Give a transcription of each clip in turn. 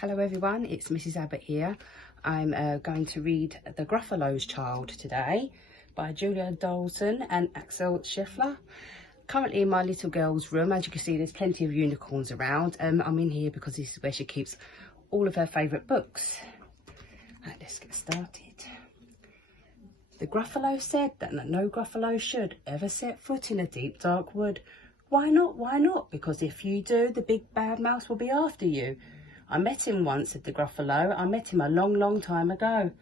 Hello everyone, it's Mrs. Abbott here. I'm going to read The Gruffalo's Child today by Donaldson and Axel Scheffler. Currently in my little girl's room. As you can see, there's plenty of unicorns around. I'm in here because this is where she keeps all of her favourite books. Right, let's get started. The Gruffalo said that no Gruffalo should ever set foot in a deep dark wood. Why not? Why not? Because if you do, the big bad mouse will be after you. I met him once, said the Gruffalo. I met him a long time ago.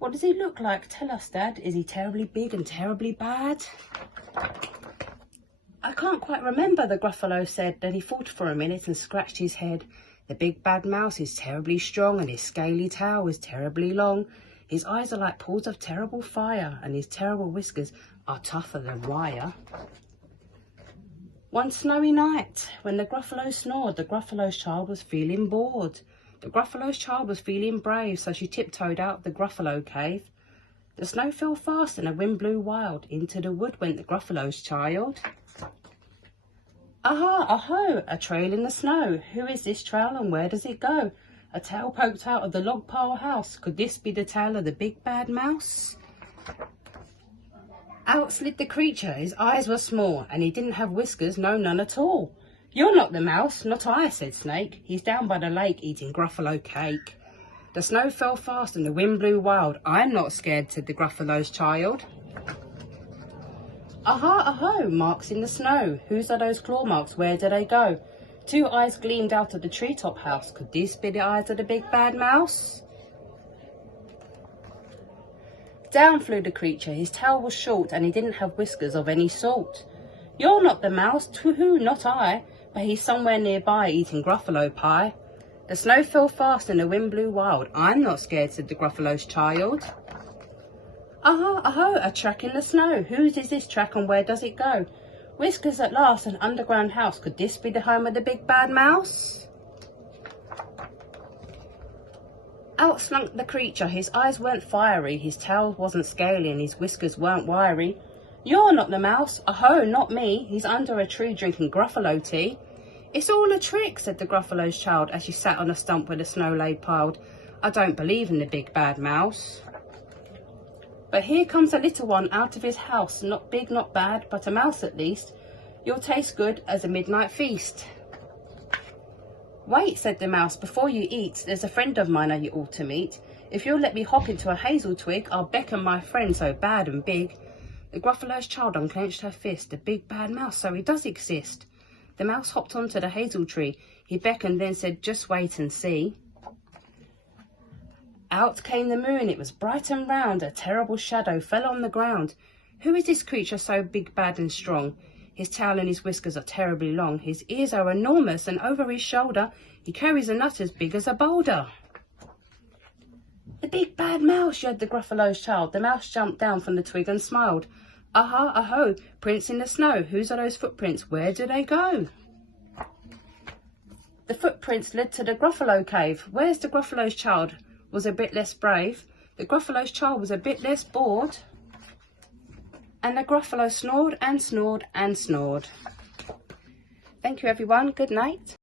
What does he look like? Tell us, Dad. Is he terribly big and terribly bad? I can't quite remember, the Gruffalo said. Then he thought for a minute and scratched his head. The big bad mouse is terribly strong and his scaly tail is terribly long. His eyes are like pools of terrible fire and his terrible whiskers are tougher than wire. One snowy night, when the Gruffalo snored, the Gruffalo's child was feeling bored. The Gruffalo's child was feeling brave, so she tiptoed out of the Gruffalo cave. The snow fell fast and the wind blew wild. Into the wood went the Gruffalo's child. Aha, aho, a trail in the snow. Who is this trail and where does it go? A tail poked out of the log pile house. Could this be the tail of the big bad mouse? Out slid the creature, his eyes were small, and he didn't have whiskers, no, none at all. You're not the mouse, not I, said Snake. He's down by the lake eating Gruffalo cake. The snow fell fast and the wind blew wild. I'm not scared, said the Gruffalo's child. Aha, aho, marks in the snow. Whose are those claw marks? Where do they go? Two eyes gleamed out of the treetop house. Could these be the eyes of the big bad mouse? Down flew the creature, his tail was short and he didn't have whiskers of any sort. You're not the mouse, too-hoo, not I, but he's somewhere nearby eating Gruffalo pie. The snow fell fast and the wind blew wild. I'm not scared, said the Gruffalo's child. Aha, aho, a track in the snow. Whose is this track and where does it go? Whiskers at last, an underground house. Could this be the home of the big bad mouse? Out slunk the creature, his eyes weren't fiery, his tail wasn't scaly and his whiskers weren't wiry. You're not the mouse, aho, not me, he's under a tree drinking Gruffalo tea. It's all a trick, said the Gruffalo's child as she sat on a stump where the snow lay piled. I don't believe in the big bad mouse. But here comes a little one out of his house, not big, not bad, but a mouse at least. You'll taste good as a midnight feast. Wait, said the mouse, before you eat, there's a friend of mine you ought to meet. If you'll let me hop into a hazel twig, I'll beckon my friend so bad and big. The Gruffalo's child unclenched her fist. The big bad mouse, so he does exist. The mouse hopped onto the hazel tree. He beckoned, then said, just wait and see. Out came the moon, it was bright and round. A terrible shadow fell on the ground. Who is this creature so big, bad and strong? His tail and his whiskers are terribly long. His ears are enormous, and over his shoulder he carries a nut as big as a boulder. The big bad mouse, yelled the Gruffalo's child. The mouse jumped down from the twig and smiled. Aha, aho, prints in the snow. Whose are those footprints? Where do they go? The footprints led to the Gruffalo cave. Where's the Gruffalo's child? Was a bit less brave. The Gruffalo's child was a bit less bored. And the Gruffalo snored and snored and snored. Thank you everyone. Good night.